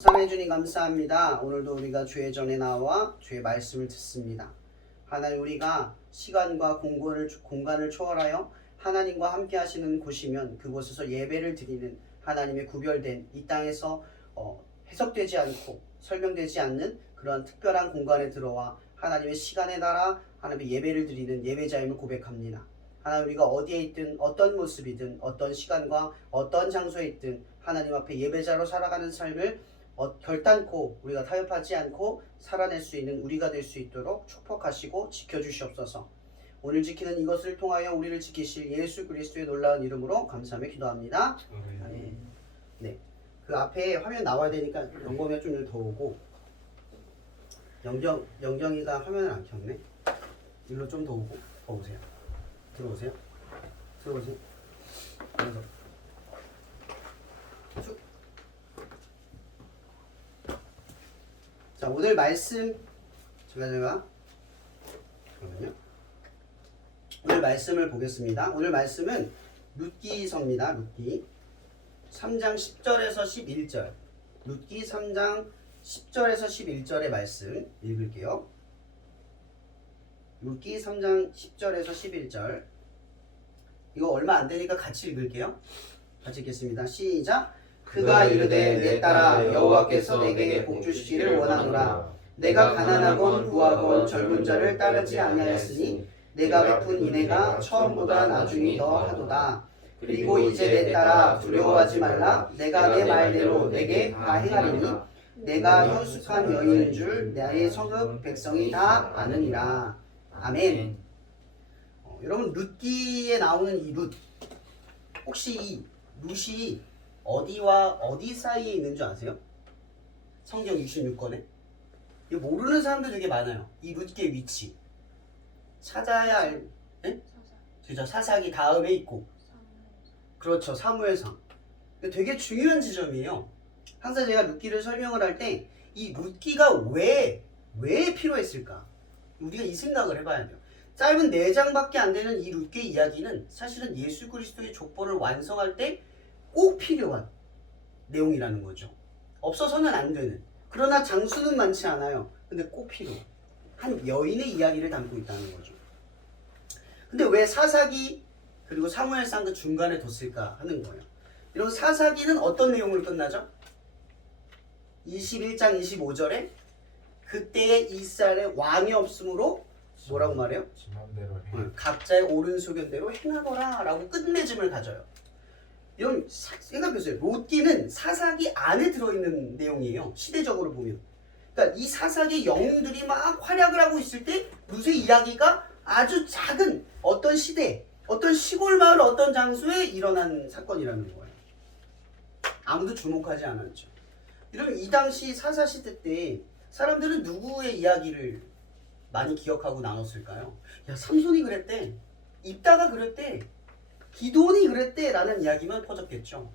사랑해 주님 감사합니다. 오늘도 우리가 주의 전에 나와 주의 말씀을 듣습니다. 하나님, 우리가 시간과 공간을 초월하여 하나님과 함께 하시는 곳이면 그곳에서 예배를 드리는 하나님의 구별된 이 땅에서 해석되지 않고 설명되지 않는 그런 특별한 공간에 들어와 하나님의 시간에 따라 하나님의 예배를 드리는 예배자임을 고백합니다. 하나님, 우리가 어디에 있든 어떤 모습이든 어떤 시간과 어떤 장소에 있든 하나님 앞에 예배자로 살아가는 삶을 결단코 우리가 타협하지 않고 살아낼 수 있는 우리가 될 수 있도록 축복하시고 지켜주시옵소서. 오늘 지키는 이것을 통하여 우리를 지키실 예수 그리스도의 놀라운 이름으로 감사하며 기도합니다. 네. 그 앞에 화면 나와야 되니까 영범이가 좀 더 오고, 영경이가 화면을 안 켰네. 일로 좀 더 오고, 더 오세요. 들어오세요. 그래서 쭉. 자, 오늘 말씀 잠깐만요. 오늘 말씀을 보겠습니다. 오늘 말씀은 룻기서입니다. 룻기 3장 10절에서 11절. 룻기 3장 10절에서 11절의 말씀 읽을게요. 룻기 3장 10절에서 11절. 이거 얼마 안 되니까 같이 읽을게요. 같이 읽겠습니다. 시작. 그가 이르되 내 딸아, 여호와께서 내게 복 주시기를 원하노라. 내가 가난하건 부하건 젊은 자를 따르지 아니하였으니 내가 베푼 인애가 처음보다 나중이 더하도다. 그리고 이제 내 딸아, 두려워하지 말라. 내가 내 말대로 내게 다 행하리니 내가 현숙한 여인인 줄 나의 성읍 백성이 다 아느니라. 아멘. 여러분, 룻기에 나오는 이 룻, 혹시 이 룻이 어디와 어디 사이에 있는 줄 아세요? 성경 66권에 이거 모르는 사람들 되게 많아요. 이 룻기의 위치 찾아야 알. 네? 그죠? 사사기 다음에 있고, 그렇죠, 사무엘상. 되게 중요한 지점이에요. 항상 제가 룻기를 설명을 할 때 이 룻기가 왜 필요했을까, 우리가 이 생각을 해봐야 돼요. 짧은 4장밖에 안 되는 이 룻기의 이야기는 사실은 예수 그리스도의 족보를 완성할 때 꼭 필요한 내용이라는 거죠. 없어서는 안 되는, 그러나 장수는 많지 않아요. 근데 꼭 필요한 한 여인의 이야기를 담고 있다는 거죠. 근데 왜 사사기 그리고 사무엘상 그 중간에 뒀을까 하는 거예요. 이런 사사기는 어떤 내용을 끝나죠? 21장 25절에 그때의 이스라엘의 왕이 없으므로 뭐라고 말해요? 각자의 옳은 소견대로 행하거라 라고 끝맺음을 가져요. 이런, 생각해보세요. 룻기는 사사기 안에 들어있는 내용이에요. 시대적으로 보면. 그러니까 이 사사기 영웅들이 막 활약을 하고 있을 때 룻의 이야기가 아주 작은 어떤 시대, 어떤 시골 마을 어떤 장소에 일어난 사건이라는 거예요. 아무도 주목하지 않았죠. 이러면 이 당시 사사시대 때 사람들은 누구의 이야기를 많이 기억하고 나눴을까요? 야, 삼손이 그랬대, 입다가 그랬대, 기도원이 그랬대 라는 이야기만 퍼졌겠죠.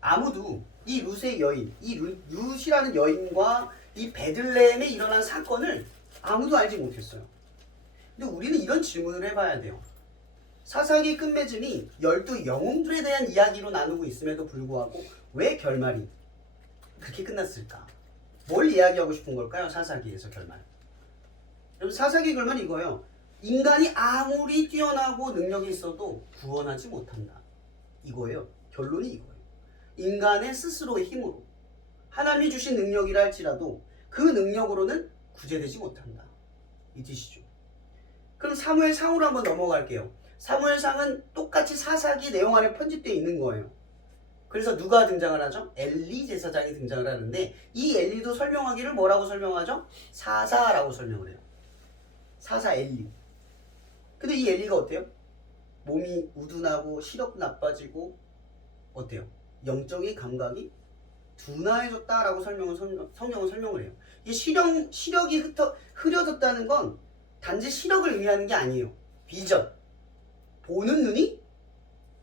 아무도 이 룻의 여인, 이 룻이라는 여인과 이 베들레헴에 일어난 사건을 아무도 알지 못했어요. 근데 우리는 이런 질문을 해봐야 돼요. 사사기 끝맺음이 12 영웅들에 대한 이야기로 나누고 있음에도 불구하고 왜 결말이 그렇게 끝났을까? 뭘 이야기하고 싶은 걸까요? 사사기에서 결말. 여러분, 사사기 결말은 이거예요. 인간이 아무리 뛰어나고 능력이 있어도 구원하지 못한다. 이거예요. 결론이 이거예요. 인간의 스스로의 힘으로 하나님이 주신 능력이라 할지라도 그 능력으로는 구제되지 못한다. 이 뜻이죠. 그럼 사무엘상으로 한번 넘어갈게요. 사무엘상은 똑같이 사사기 내용 안에 편집되어 있는 거예요. 그래서 누가 등장을 하죠? 엘리 제사장이 등장을 하는데, 이 엘리도 설명하기를 뭐라고 설명하죠? 사사라고 설명을 해요. 사사 엘리. 근데 이 엘리가 어때요? 몸이 우둔하고 시력 나빠지고 어때요? 영적인 감각이 둔화해졌다라고 성경은 설명을 해요. 이 시력이 흐려졌다는 건 단지 시력을 의미하는 게 아니에요. 비전, 보는 눈이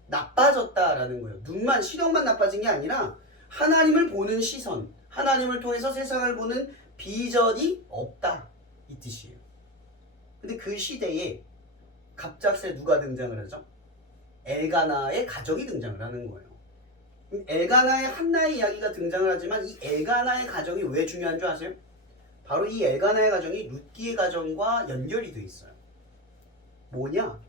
나빠졌다라는 거예요. 눈만, 시력만 나빠진 게 아니라 하나님을 보는 시선, 하나님을 통해서 세상을 보는 비전이 없다, 이 뜻이에요. 근데 그 시대에 갑작스레 누가 등장을 하죠? 엘가나의 가족이 등장을 하는 거예요. 엘가나의 한나의 이야기가 등장을 하지만 이 엘가나의 가정이 왜 중요한 줄 아세요? 바로 이 엘가나의 가정이 룻기의 가정과 연결이 돼 있어요. 뭐냐?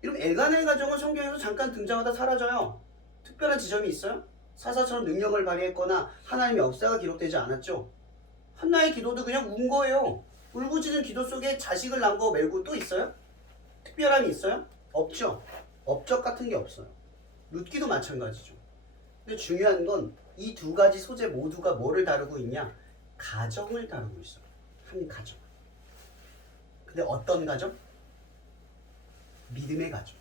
이러면 엘가나의 가정은 성경에서 잠깐 등장하다 사라져요. 특별한 지점이 있어요? 사사처럼 능력을 발휘했거나 하나님의 역사가 기록되지 않았죠. 한나의 기도도 그냥 운 거예요. 울부짖은 기도 속에 자식을 낳은 거 말고 또 있어요? 특별함이 있어요? 없죠. 업적 같은 게 없어요. 룻기도 마찬가지죠. 근데 중요한 건 이 두 가지 소재 모두가 뭐를 다루고 있냐? 가정을 다루고 있어요. 한 가정. 근데 어떤 가정? 믿음의 가정.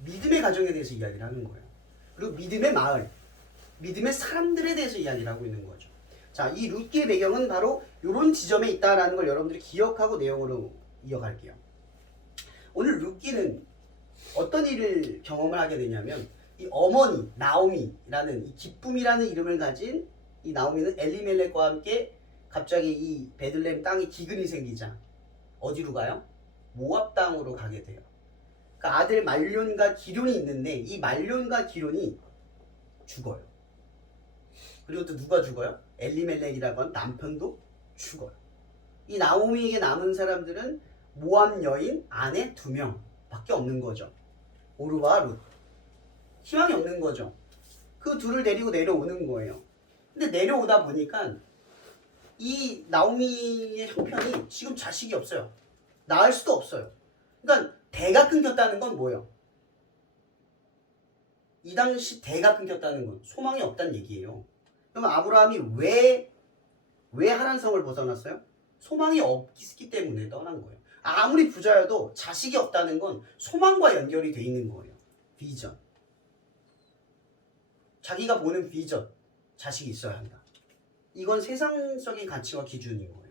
믿음의 가정에 대해서 이야기를 하는 거예요. 그리고 믿음의 마을, 믿음의 사람들에 대해서 이야기를 하고 있는 거죠. 자, 이 룻기의 배경은 바로 이런 지점에 있다라는 걸 여러분들이 기억하고 내용으로 이어갈게요. 오늘 룻기는 어떤 일을 경험을 하게 되냐면 이 어머니 나오미라는 이 기쁨이라는 이름을 가진 이 나오미는 엘리멜렉과 함께 갑자기 이 베들레헴 땅에 기근이 생기자 어디로 가요? 모압 땅으로 가게 돼요. 그러니까 아들 말론과 기럝이 있는데 이 말론과 기럝이 죽어요. 그리고 또 누가 죽어요? 엘리멜렉이라고 하는 남편도 죽어요. 이 나오미에게 남은 사람들은 모압 여인 아내 2명 밖에 없는 거죠. 오르바와 룻. 희망이 없는 거죠. 그 둘을 데리고 내려오는 거예요. 근데 내려오다 보니까 이 나오미의 형편이 지금 자식이 없어요. 낳을 수도 없어요. 그러니까 대가 끊겼다는 건 뭐예요? 이 당시 대가 끊겼다는 건 소망이 없다는 얘기예요. 그럼 아브라함이 왜 하란 성을 벗어났어요? 소망이 없기 때문에 떠난 거예요. 아무리 부자여도 자식이 없다는 건 소망과 연결이 돼 있는 거예요. 비전. 자기가 보는 비전, 자식이 있어야 한다. 이건 세상적인 가치와 기준인 거예요.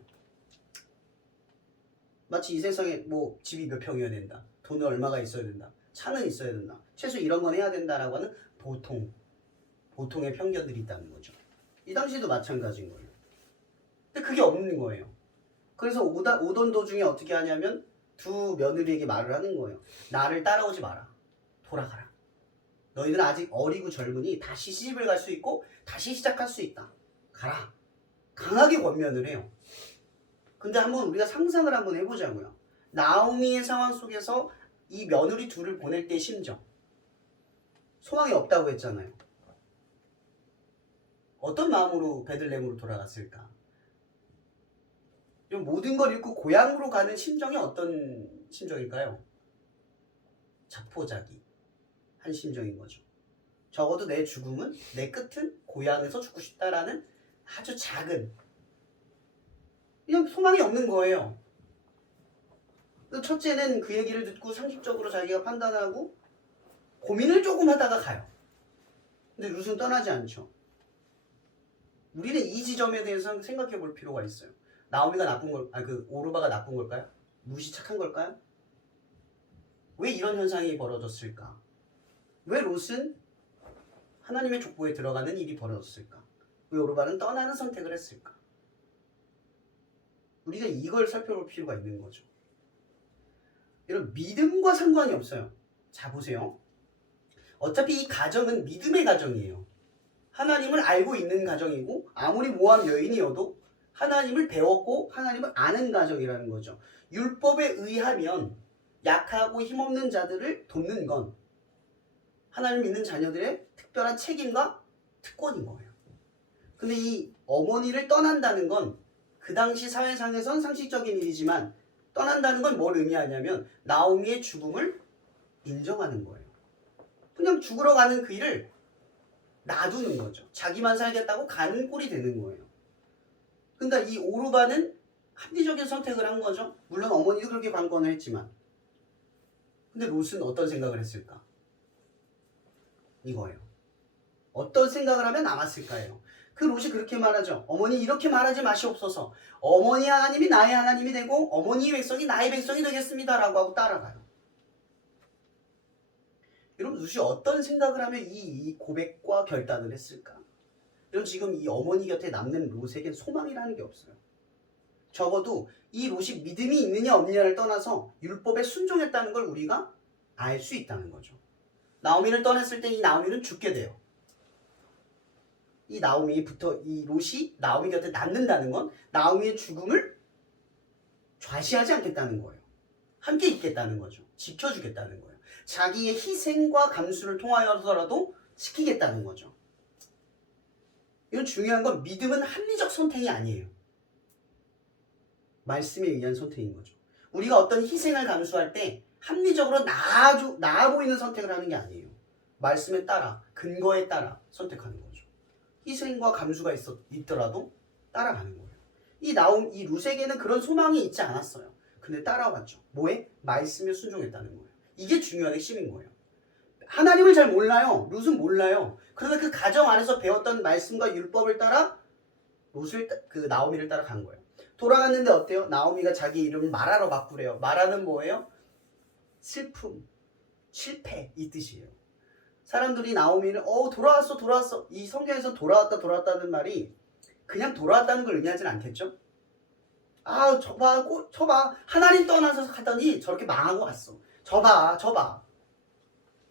마치 이 세상에 뭐 집이 몇 평이어야 된다. 돈은 얼마가 있어야 된다. 차는 있어야 된다. 최소 이런 건 해야 된다라고 하는 보통의 편견들이 있다는 거죠. 이 당시도 마찬가지인 거예요. 근데 그게 없는 거예요. 그래서 오던 도중에 어떻게 하냐면 두 며느리에게 말을 하는 거예요. 나를 따라오지 마라. 돌아가라. 너희는 아직 어리고 젊으니 다시 시집을 갈 수 있고 다시 시작할 수 있다. 가라. 강하게 권면을 해요. 근데 한번 우리가 상상을 한번 해보자고요. 나오미의 상황 속에서 이 며느리 둘을 보낼 때 심정. 소망이 없다고 했잖아요. 어떤 마음으로 베들레헴으로 돌아갔을까? 모든 걸 잃고 고향으로 가는 심정이 어떤 심정일까요? 자포자기 한 심정인 거죠. 적어도 내 죽음은, 내 끝은 고향에서 죽고 싶다라는 아주 작은 그냥 소망이 없는 거예요. 첫째는 그 얘기를 듣고 상식적으로 자기가 판단하고 고민을 조금 하다가 가요. 근데 룻은 떠나지 않죠. 우리는 이 지점에 대해서 생각해 볼 필요가 있어요. 나오미가 나쁜 걸, 오르바가 나쁜 걸까요? 룻이 착한 걸까요? 왜 이런 현상이 벌어졌을까? 왜 롯은 하나님의 족보에 들어가는 일이 벌어졌을까? 왜 오르바는 떠나는 선택을 했을까? 우리가 이걸 살펴볼 필요가 있는 거죠. 이런 믿음과 상관이 없어요. 자, 보세요. 어차피 이 가정은 믿음의 가정이에요. 하나님을 알고 있는 가정이고 아무리 모함 여인이어도 하나님을 배웠고 하나님을 아는 가정이라는 거죠. 율법에 의하면 약하고 힘없는 자들을 돕는 건 하나님 믿는 자녀들의 특별한 책임과 특권인 거예요. 근데 이 어머니를 떠난다는 건 그 당시 사회상에선 상식적인 일이지만 떠난다는 건 뭘 의미하냐면 나오미의 죽음을 인정하는 거예요. 그냥 죽으러 가는 그 일을 놔두는 거죠. 자기만 살겠다고 가는 꼴이 되는 거예요. 그러니까 이 오르바는 합리적인 선택을 한 거죠. 물론 어머니도 그렇게 관건을 했지만. 근데 롯은 어떤 생각을 했을까? 이거예요. 어떤 생각을 하면 남았을까요? 그 롯이 그렇게 말하죠. 어머니 이렇게 말하지 마시옵소서. 어머니 하나님이 나의 하나님이 되고 어머니의 백성이 나의 백성이 되겠습니다. 라고 하고 따라가요. 여러분 롯이 어떤 생각을 하면 이 고백과 결단을 했을까? 여러분 지금 이 어머니 곁에 남는 롯에겐 소망이라는 게 없어요. 적어도 이 롯이 믿음이 있느냐 없느냐를 떠나서 율법에 순종했다는 걸 우리가 알 수 있다는 거죠. 나오미를 떠났을 때 이 나오미는 죽게 돼요. 이 롯이 나오미 곁에 남는다는 건 나오미의 죽음을 좌시하지 않겠다는 거예요. 함께 있겠다는 거죠. 지켜주겠다는 거예요. 자기의 희생과 감수를 통하여서라도 지키겠다는 거죠. 이건 중요한 건 믿음은 합리적 선택이 아니에요. 말씀에 의한 선택인 거죠. 우리가 어떤 희생을 감수할 때 합리적으로 나아 보이는 선택을 하는 게 아니에요. 말씀에 따라, 근거에 따라 선택하는 거죠. 희생과 감수가 있더라도 따라가는 거예요. 이 룻에게는 그런 소망이 있지 않았어요. 근데 따라왔죠. 뭐에? 말씀에 순종했다는 거예요. 이게 중요한 핵심인 거예요. 하나님을 잘 몰라요. 룻은 몰라요. 그러나 그 가정 안에서 배웠던 말씀과 율법을 따라 나오미를 따라간 거예요. 돌아갔는데 어때요? 나오미가 자기 이름을 마라로 바꾸래요. 마라는 뭐예요? 슬픔, 실패 이 뜻이에요. 사람들이 나오미를 돌아왔어. 이 성경에서 돌아왔다는 말이 그냥 돌아왔다는 걸 의미하진 않겠죠? 저봐 하나님 떠나서 가더니 저렇게 망하고 갔어. 저봐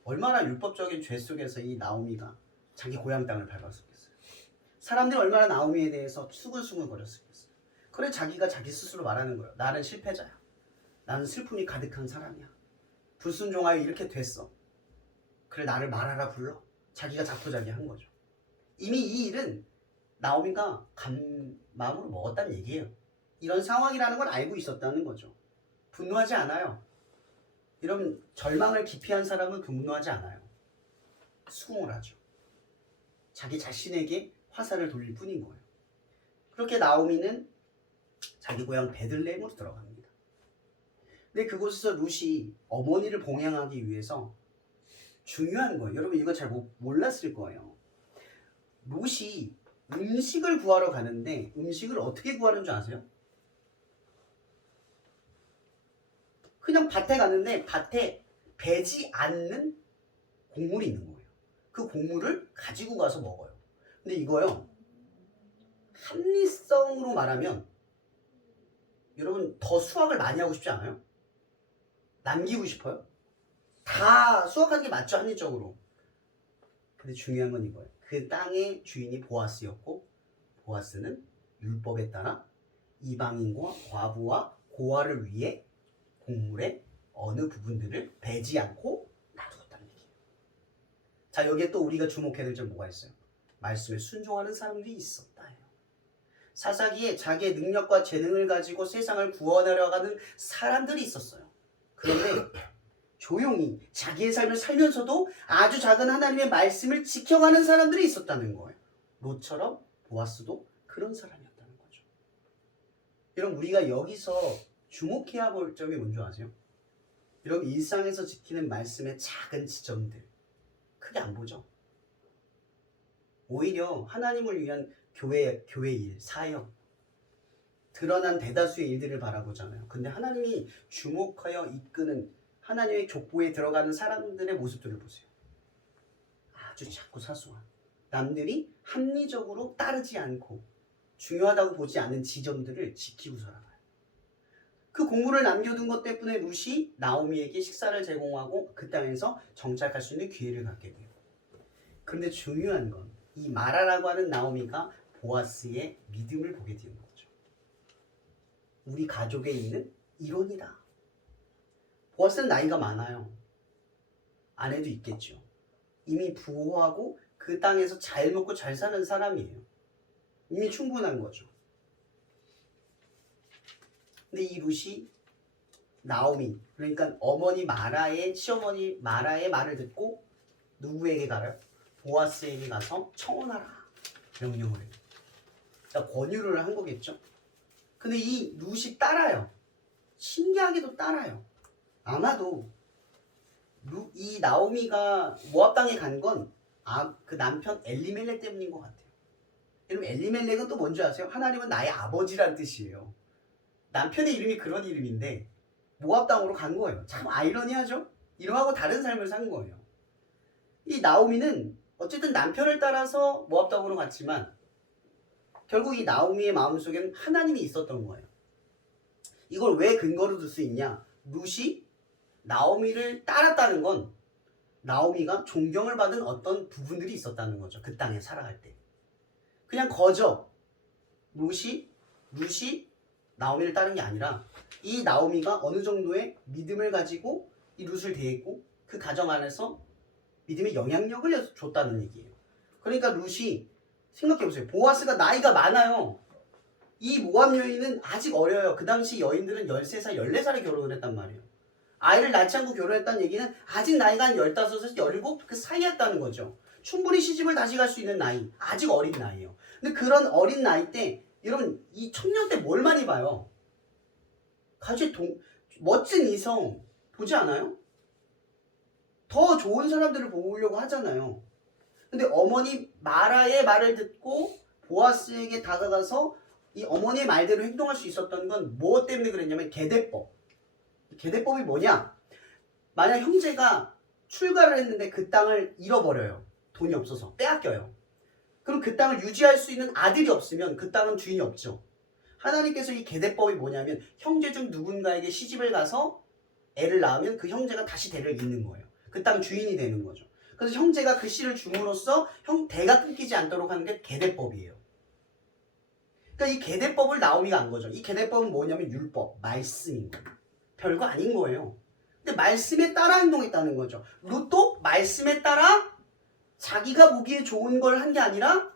얼마나 율법적인 죄 속에서 이 나오미가 자기 고향 땅을 밟았었겠어요. 사람들이 얼마나 나오미에 대해서 수근수근 거렸었겠어요. 그래 자기가 자기 스스로 말하는 거예요. 나는 실패자야. 나는 슬픔이 가득한 사람이야. 불순종하여 이렇게 됐어. 그래 나를 말하라 불러. 자기가 자포자기한 거죠. 이미 이 일은 나오미가 마음으로 먹었다는 얘기예요. 이런 상황이라는 걸 알고 있었다는 거죠. 분노하지 않아요. 이런 절망을 기피한 사람은 분노하지 않아요. 수긍을 하죠. 자기 자신에게 화살을 돌릴 뿐인 거예요. 그렇게 나오미는 자기 고향 베들레헴으로 들어갑니다. 근데 그곳에서 룻이 어머니를 봉양하기 위해서 중요한 거예요. 여러분 이거 잘 몰랐을 거예요. 룻이 음식을 구하러 가는데 음식을 어떻게 구하는 줄 아세요? 그냥 밭에 가는데 밭에 배지 않는 곡물이 있는 거예요. 그 곡물을 가지고 가서 먹어요. 근데 이거요. 합리성으로 말하면 여러분 더 수확을 많이 하고 싶지 않아요? 남기고 싶어요? 다 수확하는 게 맞죠, 합리적으로. 근데 중요한 건 이거예요. 그 땅의 주인이 보아스였고 보아스는 율법에 따라 이방인과 과부와 고아를 위해 곡물의 어느 부분들을 베지 않고 놔두었다는 얘기예요. 자, 여기에 또 우리가 주목해야 될 점 뭐가 있어요? 말씀에 순종하는 사람들이 있었다. 사사기에 자기의 능력과 재능을 가지고 세상을 구원하려 하는 사람들이 있었어요. 그런데 조용히 자기의 삶을 살면서도 아주 작은 하나님의 말씀을 지켜가는 사람들이 있었다는 거예요. 롯처럼 보아스도 그런 사람이었다는 거죠. 여러분 우리가 여기서 주목해야 볼 점이 뭔지 아세요? 여러분 일상에서 지키는 말씀의 작은 지점들 크게 안 보죠. 오히려 하나님을 위한 교회 일, 사역 드러난 대다수의 일들을 바라보잖아요. 근데 하나님이 주목하여 이끄는 하나님의 족보에 들어가는 사람들의 모습들을 보세요. 아주 작고 사소한 남들이 합리적으로 따르지 않고 중요하다고 보지 않는 지점들을 지키고 살아가요. 그 곡물을 남겨둔 것 때문에 룻이 나오미에게 식사를 제공하고 그 땅에서 정착할 수 있는 기회를 갖게 돼요. 그런데 중요한 건 이 마라라고 하는 나오미가 보아스의 믿음을 보게 되는 거죠. 우리 가족에 있는 일원이다. 보아스는 나이가 많아요. 아내도 있겠죠. 이미 부호하고 그 땅에서 잘 먹고 잘 사는 사람이에요. 이미 충분한 거죠. 근데 이 룻이 나오미, 그러니까 어머니 마라의 시어머니 마라의 말을 듣고 누구에게 가요? 보아스에게 가서 청혼하라 명령을 해요. 그러니까 권유를 한 거겠죠. 근데 이 룻이 따라요. 신기하게도 따라요. 아마도 이 나오미가 모압 땅에 간 건 그 남편 엘리멜렉 때문인 것 같아요. 여러분 엘리멜렉은 또 뭔지 아세요? 하나님은 나의 아버지란 뜻이에요. 남편의 이름이 그런 이름인데 모압 땅으로 간 거예요. 참 아이러니하죠? 이름하고 다른 삶을 산 거예요. 이 나오미는 어쨌든 남편을 따라서 모압 땅으로 갔지만 결국 이 나오미의 마음속에는 하나님이 있었던 거예요. 이걸 왜 근거로 들 수 있냐? 룻이 나오미를 따랐다는 건 나오미가 존경을 받은 어떤 부분들이 있었다는 거죠. 그 땅에 살아갈 때. 그냥 거저 룻이 나오미를 따른 게 아니라 이 나오미가 어느 정도의 믿음을 가지고 이 룻을 대했고 그 가정 안에서 믿음의 영향력을 줬다는 얘기예요. 그러니까 룻이 생각해보세요. 보아스가 나이가 많아요. 이 모압 여인은 아직 어려요. 그 당시 여인들은 13살, 14살에 결혼을 했단 말이에요. 아이를 낳지 않고 결혼했다는 얘기는 아직 나이가 한 15에서 17 그 사이였다는 거죠. 충분히 시집을 다시 갈 수 있는 나이. 아직 어린 나이예요. 근데 그런 어린 나이 때 여러분 이 청년 때 뭘 많이 봐요? 같이 멋진 이성 보지 않아요? 더 좋은 사람들을 보려고 하잖아요. 근데 어머니 마라의 말을 듣고 보아스에게 다가가서 이 어머니의 말대로 행동할 수 있었던 건 무엇 때문에 그랬냐면 계대법. 계대법이 뭐냐? 만약 형제가 출가를 했는데 그 땅을 잃어버려요. 돈이 없어서 빼앗겨요. 그럼 그 땅을 유지할 수 있는 아들이 없으면 그 땅은 주인이 없죠. 하나님께서 이 계대법이 뭐냐면 형제 중 누군가에게 시집을 가서 애를 낳으면 그 형제가 다시 대를 잇는 거예요. 그 땅 주인이 되는 거죠. 그래서 형제가 그 씨를 줌으로써 대가 끊기지 않도록 하는 게 계대법이에요. 그러니까 이 계대법을 나오미가 안 거죠. 이 계대법은 뭐냐면 율법, 말씀인 거예요. 별거 아닌 거예요. 근데 말씀에 따라 행동했다는 거죠. 룻도 말씀에 따라 자기가 보기에 좋은 걸 한 게 아니라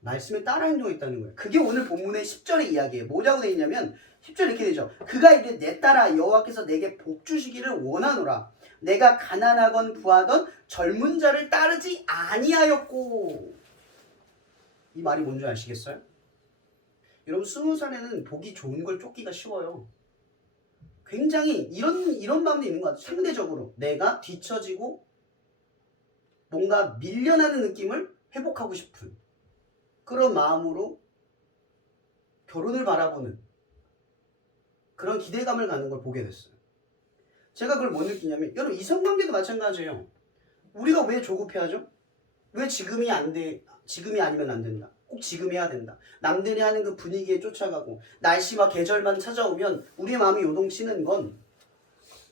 말씀에 따라 행동했다는 거예요. 그게 오늘 본문의 10절의 이야기예요. 뭐라고 되어 있냐면 10절 이렇게 되죠. 그가 이르되 내 딸아 여호와께서 내게 복 주시기를 원하노라. 내가 가난하건 부하던 젊은 자를 따르지 아니하였고. 이 말이 뭔지 아시겠어요? 여러분 20살에는 보기 좋은 걸 쫓기가 쉬워요. 굉장히 이런 마음도 있는 것 같아요. 상대적으로 내가 뒤처지고 뭔가 밀려나는 느낌을 회복하고 싶은 그런 마음으로 결혼을 바라보는 그런 기대감을 갖는 걸 보게 됐어요. 제가 그걸 못 느끼냐면 여러분 이성관계도 마찬가지예요. 우리가 왜 조급해하죠? 왜 지금이 안 돼? 지금이 아니면 안 된다. 꼭 지금 해야 된다. 남들이 하는 그 분위기에 쫓아가고 날씨와 계절만 찾아오면 우리의 마음이 요동치는 건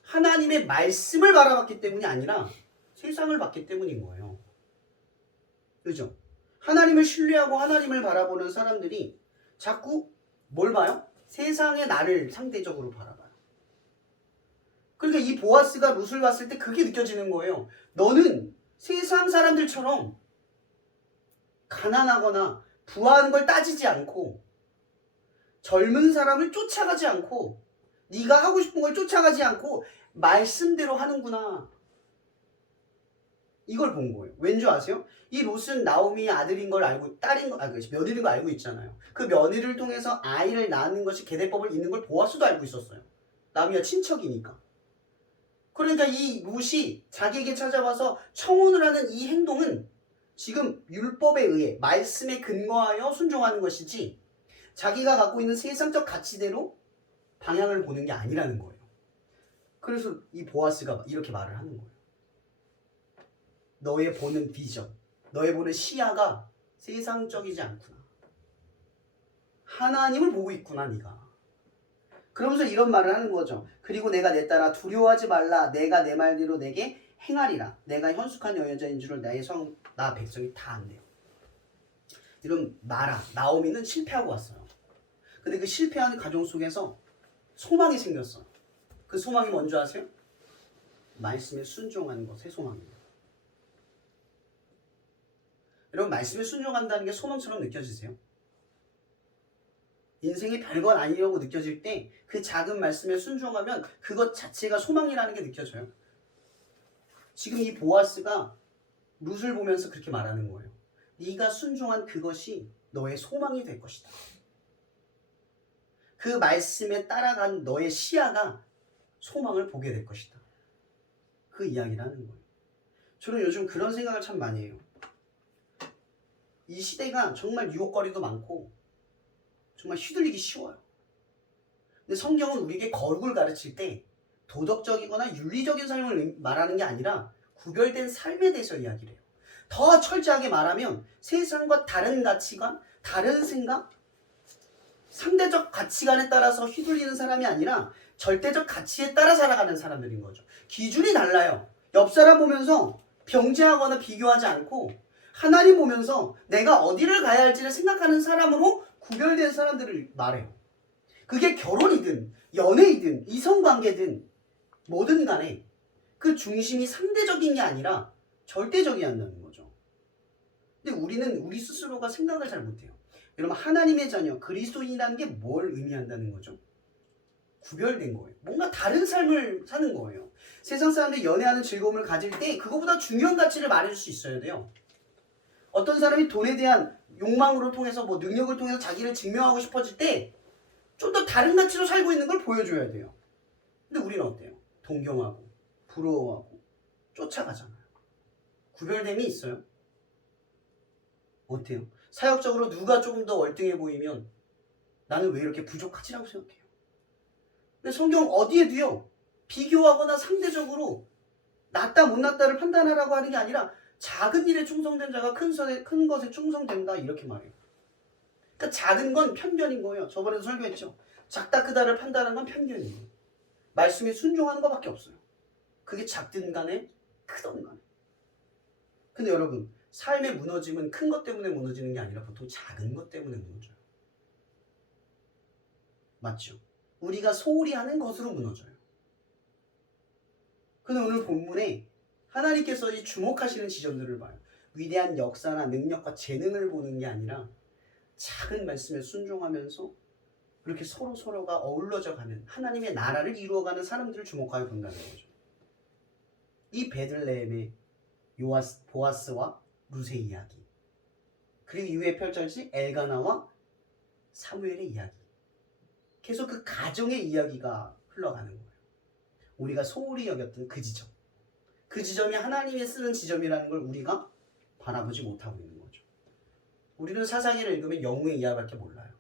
하나님의 말씀을 바라봤기 때문이 아니라 세상을 봤기 때문인 거예요. 그죠? 하나님을 신뢰하고 하나님을 바라보는 사람들이 자꾸 뭘 봐요? 세상의 나를 상대적으로 바라봐요. 그러니까 이 보아스가 룻을 봤을 때 그게 느껴지는 거예요. 너는 세상 사람들처럼 가난하거나 부하는 걸 따지지 않고 젊은 사람을 쫓아가지 않고 네가 하고 싶은 걸 쫓아가지 않고 말씀대로 하는구나. 이걸 본 거예요. 왠지 아세요? 이 롯은 나오미의 아들인 걸 알고 며느리인 걸 알고 있잖아요. 그 며느리를 통해서 아이를 낳는 것이 계대법을 잇는 걸 보아스도 알고 있었어요. 나오미가 친척이니까. 그러니까 이 롯이 자기에게 찾아와서 청혼을 하는 이 행동은 지금 율법에 의해 말씀에 근거하여 순종하는 것이지 자기가 갖고 있는 세상적 가치대로 방향을 보는 게 아니라는 거예요. 그래서 이 보아스가 이렇게 말을 하는 거예요. 너의 보는 비전, 너의 보는 시야가 세상적이지 않구나. 하나님을 보고 있구나 네가. 그러면서 이런 말을 하는 거죠. 그리고 내가 내 딸아 두려워하지 말라. 내가 내 말대로 내게 행하리라. 내가 현숙한 여자인 줄을 나 백성이 다 안돼요. 이런 나오미는 실패하고 왔어요. 근데 그 실패하는 가정 속에서 소망이 생겼어요. 그 소망이 뭔지 아세요? 말씀에 순종하는 것의 소망이에요. 여러분 말씀에 순종한다는 게 소망처럼 느껴지세요? 인생이 별건 아니라고 느껴질 때 그 작은 말씀에 순종하면 그것 자체가 소망이라는 게 느껴져요. 지금 이 보아스가 룻을 보면서 그렇게 말하는 거예요. 네가 순종한 그것이 너의 소망이 될 것이다. 그 말씀에 따라간 너의 시야가 소망을 보게 될 것이다. 그 이야기를 하는 거예요. 저는 요즘 그런 생각을 참 많이 해요. 이 시대가 정말 유혹거리도 많고 정말 휘둘리기 쉬워요. 근데 성경은 우리에게 거룩을 가르칠 때 도덕적이거나 윤리적인 삶을 말하는 게 아니라 구별된 삶에 대해서 이야기를 해요. 더 철저하게 말하면 세상과 다른 가치관, 다른 생각, 상대적 가치관에 따라서 휘둘리는 사람이 아니라 절대적 가치에 따라 살아가는 사람들인 거죠. 기준이 달라요. 옆 사람 보면서 병제하거나 비교하지 않고 하나님 보면서 내가 어디를 가야 할지를 생각하는 사람으로 구별된 사람들을 말해요. 그게 결혼이든 연애이든 이성관계든 뭐든 간에 그 중심이 상대적인 게 아니라 절대적이었다는 거죠. 근데 우리는 우리 스스로가 생각을 잘 못해요. 여러분, 하나님의 자녀 그리스도인이라는 게 뭘 의미한다는 거죠? 구별된 거예요. 뭔가 다른 삶을 사는 거예요. 세상 사람들이 연애하는 즐거움을 가질 때 그거보다 중요한 가치를 말해줄 수 있어야 돼요. 어떤 사람이 돈에 대한 욕망으로 통해서 뭐 능력을 통해서 자기를 증명하고 싶어질 때 좀 더 다른 가치로 살고 있는 걸 보여줘야 돼요. 근데 우리는 어때요? 동경하고 부러워하고 쫓아가잖아요. 구별됨이 있어요. 어때요? 사역적으로 누가 조금 더 월등해 보이면 나는 왜 이렇게 부족하지라고 생각해요. 근데 성경 어디에도요, 비교하거나 상대적으로 낫다 못낫다를 판단하라고 하는 게 아니라 작은 일에 충성된 자가 큰 것에 충성된다 이렇게 말해요. 그러니까 작은 건 편견인 거예요. 저번에도 설교했죠. 작다 크다를 판단하는 건 편견이에요. 말씀에 순종하는 것밖에 없어요. 그게 작든 간에 크든 간에. 근데 여러분, 삶의 무너짐은 큰 것 때문에 무너지는 게 아니라 보통 작은 것 때문에 무너져요. 맞죠? 우리가 소홀히 하는 것으로 무너져요. 근데 오늘 본문에 하나님께서 이 주목하시는 지점들을 봐요. 위대한 역사나 능력과 재능을 보는 게 아니라 작은 말씀에 순종하면서 그렇게 서로가 어우러져 가는 하나님의 나라를 이루어가는 사람들을 주목하여 본다는 거죠. 이 베들레헴의 보아스와 룻의 이야기, 그리고 이후에 펼쳐질 엘가나와 사무엘의 이야기, 계속 그 가정의 이야기가 흘러가는 거예요. 우리가 소홀히 여겼던 그 지점, 그 지점이 하나님이 쓰는 지점이라는 걸 우리가 바라보지 못하고 있는 거죠. 우리는 사사기를 읽으면 영웅의 이야기밖에 몰라요.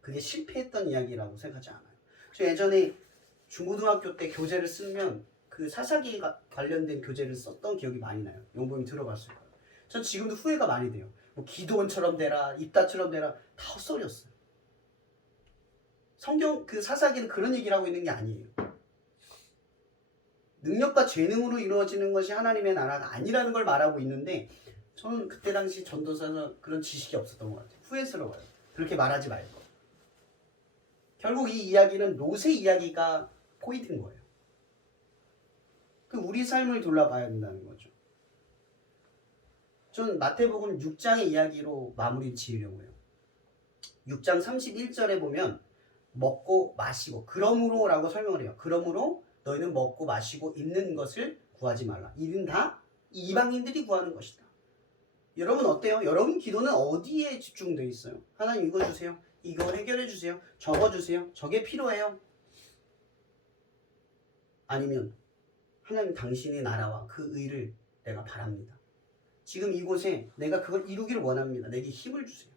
그게 실패했던 이야기라고 생각하지 않아요. 저 예전에 중고등학교 때 교재를 쓰면 그 사사기 관련된 교재를 썼던 기억이 많이 나요. 영범이 들어봤을 거예요. 전 지금도 후회가 많이 돼요. 뭐 기도원처럼 되라, 입다처럼 되라, 다 헛소리였어요. 성경 그 사사기는 그런 얘기를 하고 있는 게 아니에요. 능력과 재능으로 이루어지는 것이 하나님의 나라가 아니라는 걸 말하고 있는데, 저는 그때 당시 전도사는 그런 지식이 없었던 것 같아요. 후회스러워요. 그렇게 말하지 말고. 결국 이 이야기는 롯의 이야기가 포인트인 거예요. 그 우리 삶을 돌아봐야 된다는 거죠. 전 마태복음 6장의 이야기로 마무리 지으려고 해요. 6장 31절에 보면 먹고 마시고, 그러므로 라고 설명을 해요. 그러므로 너희는 먹고 마시고 입는 것을 구하지 말라. 이는 다 이방인들이 구하는 것이다. 여러분 어때요? 여러분 기도는 어디에 집중되어 있어요? 하나님 이거 주세요. 이거 해결해 주세요. 저거 주세요. 저게 필요해요. 아니면 하나님 당신의 나라와 그 의를 내가 바랍니다. 지금 이곳에 내가 그걸 이루기를 원합니다. 내게 힘을 주세요.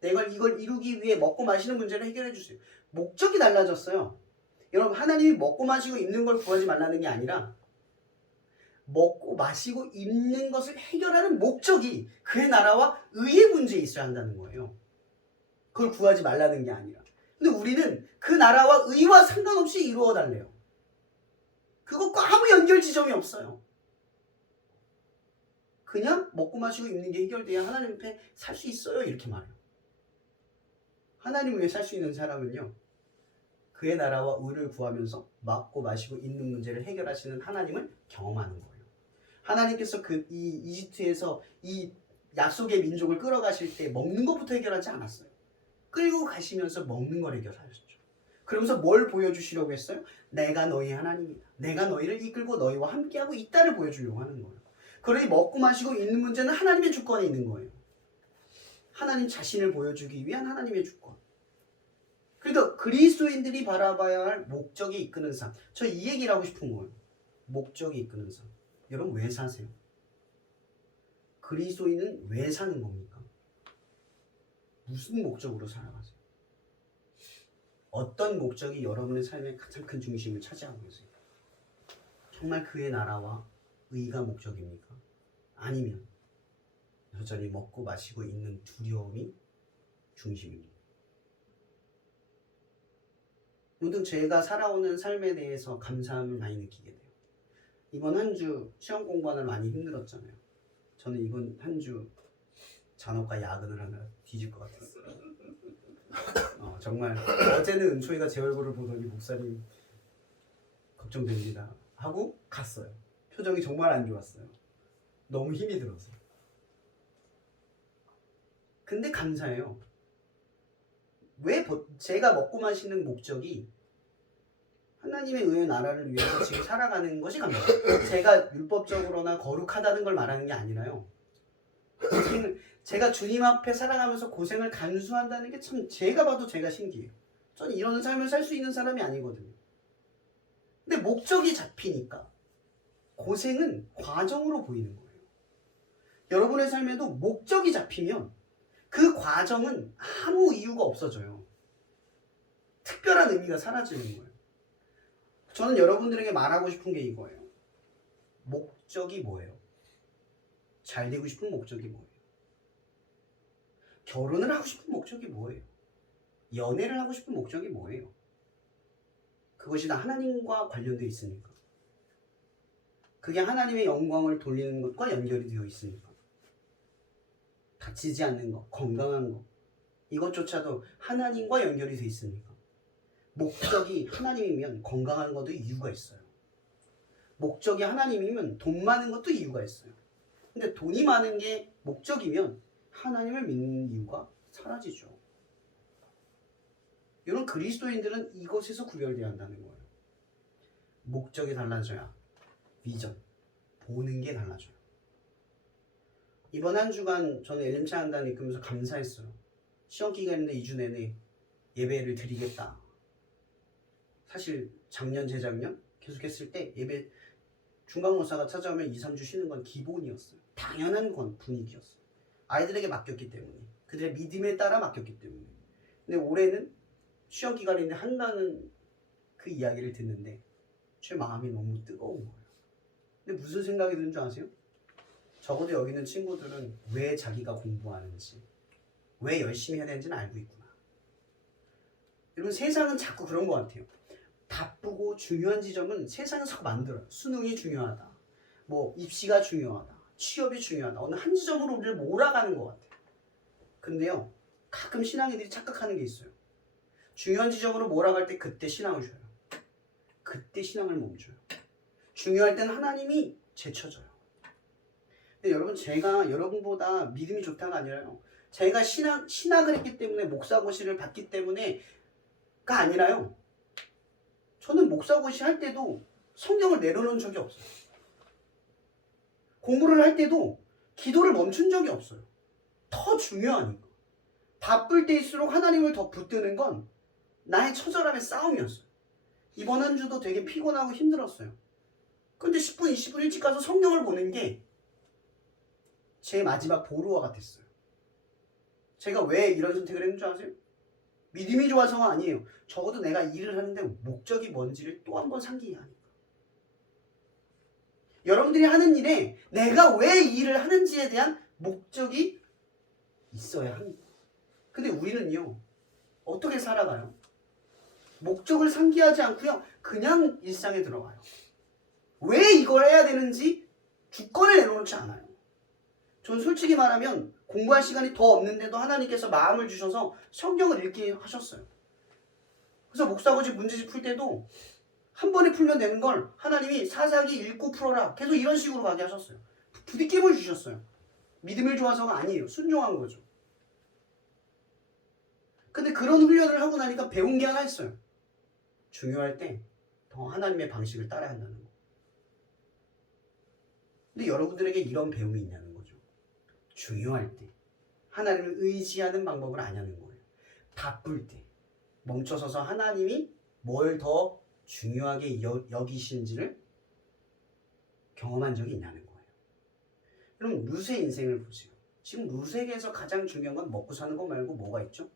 내가 이걸 이루기 위해 먹고 마시는 문제를 해결해 주세요. 목적이 달라졌어요. 여러분, 하나님이 먹고 마시고 입는 걸 구하지 말라는 게 아니라 먹고 마시고 입는 것을 해결하는 목적이 그의 나라와 의의 문제에 있어야 한다는 거예요. 그걸 구하지 말라는 게 아니라. 근데 우리는 그 나라와 의와 상관없이 이루어 달래요. 그것과 아무 연결 지점이 없어요. 그냥 먹고 마시고 입는 게 해결돼야 하나님 앞에 살 수 있어요. 이렇게 말해요. 하나님을 위해 살 수 있는 사람은요, 그의 나라와 의를 구하면서 먹고 마시고 입는 문제를 해결하시는 하나님을 경험하는 거예요. 하나님께서 이 이집트에서 이 약속의 민족을 끌어가실 때 먹는 것부터 해결하지 않았어요. 끌고 가시면서 먹는 걸 해결하셨죠. 그러면서 뭘 보여주시려고 했어요? 내가 너희 하나님이다. 내가 너희를 이끌고 너희와 함께하고 있다를 보여주려고 하는 거예요. 그러니 먹고 마시고 있는 문제는 하나님의 주권에 있는 거예요. 하나님 자신을 보여주기 위한 하나님의 주권. 그러니까 그리스도인들이 바라봐야 할 목적이 이끄는 삶. 저 이 얘기를 하고 싶은 거예요. 목적이 이끄는 삶. 여러분 왜 사세요? 그리스도인은 왜 사는 겁니까? 무슨 목적으로 살아가세요? 어떤 목적이 여러분의 삶의 가장 큰 중심을 차지하고 계세요? 정말 그의 나라와 의가 목적입니까? 아니면 여전히 먹고 마시고 있는 두려움이 중심입니다. 모든 제가 살아오는 삶에 대해서 감사함을 많이 느끼게 돼요. 이번 한 주 시험 공부하느라 많이 힘들었잖아요. 저는 이번 한 주 잔혹과 야근을 하느라 뒤질 것 같았어요. 정말 어제는 은초이가 제 얼굴을 보더니 목사님 걱정됩니다 하고 갔어요. 표정이 정말 안 좋았어요. 너무 힘이 들어서. 근데 감사해요. 왜 제가 먹고 마시는 목적이 하나님의 의의 나라를 위해서 지금 살아가는 것이 감사해요. 제가 율법적으로나 거룩하다는 걸 말하는 게 아니라요. 제가 주님 앞에 살아가면서 고생을 간수한다는 게 참 제가 봐도 제가 신기해요. 저는 이런 삶을 살 수 있는 사람이 아니거든요. 근데 목적이 잡히니까 고생은 과정으로 보이는 거예요. 여러분의 삶에도 목적이 잡히면 그 과정은 아무 이유가 없어져요. 특별한 의미가 사라지는 거예요. 저는 여러분들에게 말하고 싶은 게 이거예요. 목적이 뭐예요? 잘 되고 싶은 목적이 뭐예요? 결혼을 하고 싶은 목적이 뭐예요? 연애를 하고 싶은 목적이 뭐예요? 그것이 다 하나님과 관련되어 있으니까. 그게 하나님의 영광을 돌리는 것과 연결이 되어 있으니까. 다치지 않는 것, 건강한 것, 이것조차도 하나님과 연결이 되어 있으니까. 목적이 하나님이면 건강한 것도 이유가 있어요. 목적이 하나님이면 돈 많은 것도 이유가 있어요. 근데 돈이 많은 게 목적이면 하나님을 믿는 이유가 사라지죠. 이런 그리스도인들은 이것에서 구별되어야 한다는 거예요. 목적이 달라져야 비전, 보는 게 달라져요. 이번 한 주간 저는 엘림차 한단 이끌면서 감사했어요. 시험 기간인데 2주 내내 예배를 드리겠다. 사실 작년, 재작년 계속했을 때 예배 중간 목사가 찾아오면 2, 3주 쉬는 건 기본이었어요. 당연한 건 분위기였어요. 아이들에게 맡겼기 때문에, 그들의 믿음에 따라 맡겼기 때문에. 근데 올해는 시험 기간인데 한다는 그 이야기를 듣는데 제 마음이 너무 뜨거운 거예요. 근데 무슨 생각이 드는 줄 아세요? 적어도 여기 있는 친구들은 왜 자기가 공부하는지, 왜 열심히 해야 되는지는 알고 있구나. 여러분, 세상은 자꾸 그런 것 같아요. 바쁘고 중요한 지점은 세상에서 만들어요. 수능이 중요하다, 뭐 입시가 중요하다, 취업이 중요하다, 어느 한 지점으로 우리를 몰아가는 것 같아요. 근데요, 가끔 신앙인들이 착각하는 게 있어요. 중요한 지점으로 몰아갈 때 그때 신앙을 줘요. 그때 신앙을 멈춰요. 중요할 때는 하나님이 제쳐져요. 근데 여러분, 제가 여러분보다 믿음이 좋다가 아니라요, 제가 신학을 했기 때문에, 목사고시를 받기 때문에가 아니라요, 저는 목사고시 할 때도 성경을 내려놓은 적이 없어요. 공부를 할 때도 기도를 멈춘 적이 없어요. 더 중요하니까. 바쁠 때일수록 하나님을 더 붙드는 건 나의 처절함의 싸움이었어요. 이번 한 주도 되게 피곤하고 힘들었어요. 근데 10분, 20분 일찍 가서 성경을 보는 게 제 마지막 보루와 같았어요. 제가 왜 이런 선택을 했는 줄 아세요? 믿음이 좋아서가 아니에요. 적어도 내가 일을 하는데 목적이 뭔지를 또 한 번 상기해야 하니까. 여러분들이 하는 일에 내가 왜 이 일을 하는지에 대한 목적이 있어야 합니다. 근데 우리는요, 어떻게 살아가요? 목적을 상기하지 않고요, 그냥 일상에 들어가요. 왜 이걸 해야 되는지 주권을 내놓지 않아요. 전 솔직히 말하면 공부할 시간이 더 없는데도 하나님께서 마음을 주셔서 성경을 읽게 하셨어요. 그래서 목사고시 문제집 풀 때도 한 번에 풀면 되는 걸 하나님이 사사기 읽고 풀어라, 계속 이런 식으로 가게 하셨어요. 부딪힘을 주셨어요. 믿음을 좋아서가 아니에요. 순종한 거죠. 근데 그런 훈련을 하고 나니까 배운 게 하나 있어요. 중요할 때 더 하나님의 방식을 따라야 한다는 거. 근데 여러분들에게 이런 배움이 있냐는 거죠. 중요할 때 하나님을 의지하는 방법을 아냐는 거예요. 바쁠 때 멈춰서서 하나님이 뭘 더 중요하게 여기시는지를 경험한 적이 있냐는 거예요. 그럼 룻의 인생을 보세요. 지금 룻에게서 가장 중요한 건 먹고 사는 거 말고 뭐가 있죠?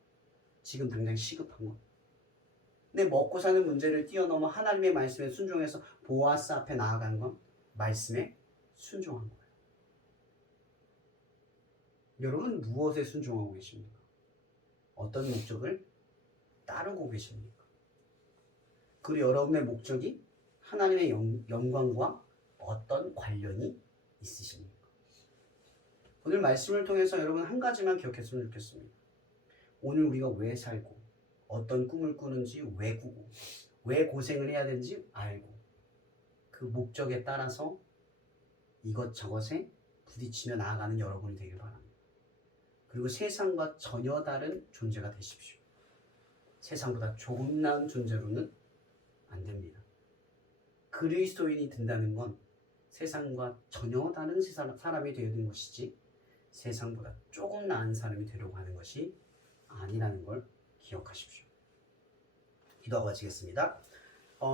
지금 당장 시급한 거. 근데 먹고 사는 문제를 뛰어넘어 하나님의 말씀에 순종해서 보아스 앞에 나아간 건 말씀에 순종한 거예요. 여러분, 무엇에 순종하고 계십니까? 어떤 목적을 따르고 계십니까? 그리고 여러분의 목적이 하나님의 영광과 어떤 관련이 있으십니까? 오늘 말씀을 통해서 여러분 한 가지만 기억했으면 좋겠습니다. 오늘 우리가 왜 살고 어떤 꿈을 꾸는지 왜 꾸고 왜 고생을 해야 되는지 알고 그 목적에 따라서 이것저것에 부딪히며 나아가는 여러분이 되길 바랍니다. 그리고 세상과 전혀 다른 존재가 되십시오. 세상보다 조금 나은 존재로는 안 됩니다. 그리스도인이 된다는 건 세상과 전혀 다른 사람이 되는 것이지 세상보다 조금 나은 사람이 되려고 하는 것이 아니라는 걸 기억하십시오. 기도하고 마치겠습니다.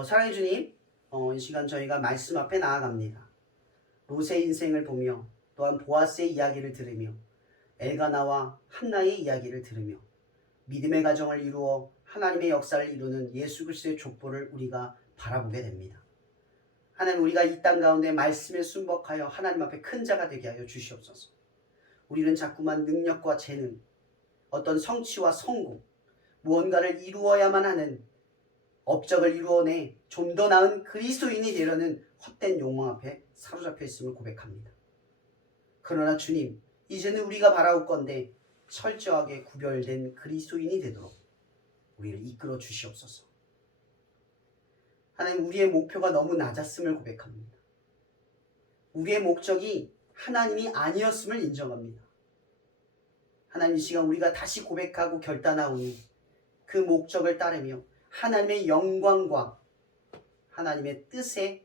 사랑해 주님, 이 시간 저희가 말씀 앞에 나아갑니다. 롯의 인생을 보며 또한 보아스의 이야기를 들으며 엘가나와 한나의 이야기를 들으며 믿음의 가정을 이루어 하나님의 역사를 이루는 예수 그리스도의 족보를 우리가 바라보게 됩니다. 하나님, 우리가 이 땅 가운데 말씀에 순복하여 하나님 앞에 큰 자가 되게 하여 주시옵소서. 우리는 자꾸만 능력과 재능, 어떤 성취와 성공, 무언가를 이루어야만 하는 업적을 이루어내 좀 더 나은 그리스도인이 되려는 헛된 욕망 앞에 사로잡혀 있음을 고백합니다. 그러나 주님, 이제는 우리가 바라옵건대 철저하게 구별된 그리스도인이 되도록 우리를 이끌어 주시옵소서. 하나님, 우리의 목표가 너무 낮았음을 고백합니다. 우리의 목적이 하나님이 아니었음을 인정합니다. 하나님, 이 시간 우리가 다시 고백하고 결단하오니 그 목적을 따르며 하나님의 영광과 하나님의 뜻에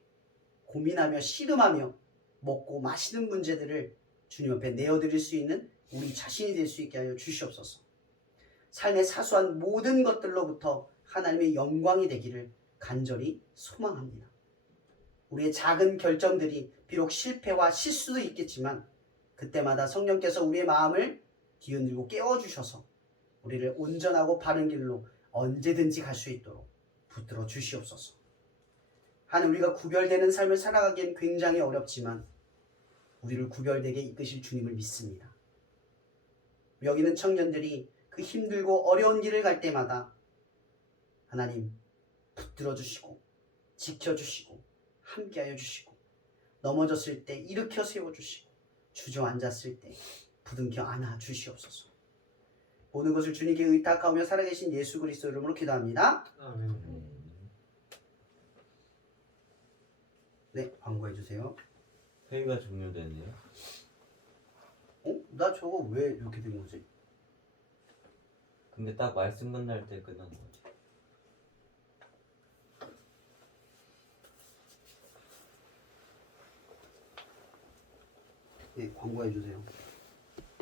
고민하며 씨름하며 먹고 마시는 문제들을 주님 앞에 내어드릴 수 있는 우리 자신이 될 수 있게 하여 주시옵소서. 삶의 사소한 모든 것들로부터 하나님의 영광이 되기를 간절히 소망합니다. 우리의 작은 결정들이 비록 실패와 실수도 있겠지만 그때마다 성령께서 우리의 마음을 뒤흔들고 깨워주셔서 우리를 온전하고 바른 길로 언제든지 갈 수 있도록 붙들어 주시옵소서. 하나님, 우리가 구별되는 삶을 살아가기엔 굉장히 어렵지만 우리를 구별되게 이끄실 주님을 믿습니다. 여기는 청년들이 그 힘들고 어려운 길을 갈 때마다 하나님 붙들어 주시고 지켜주시고 함께하여 주시고 넘어졌을 때 일으켜 세워주시고 주저앉았을 때 부둥켜 안아 주시옵소서. 모든 것을 주님께 의탁하며 살아계신 예수 그리스도 이름으로 기도합니다. 아멘. 네, 광고해 주세요. 회의가 종료됐네요. 나 저거 왜 이렇게 된 거지? 근데 딱 말씀 끝날 때 끝난 거지. 네, 광고해 주세요.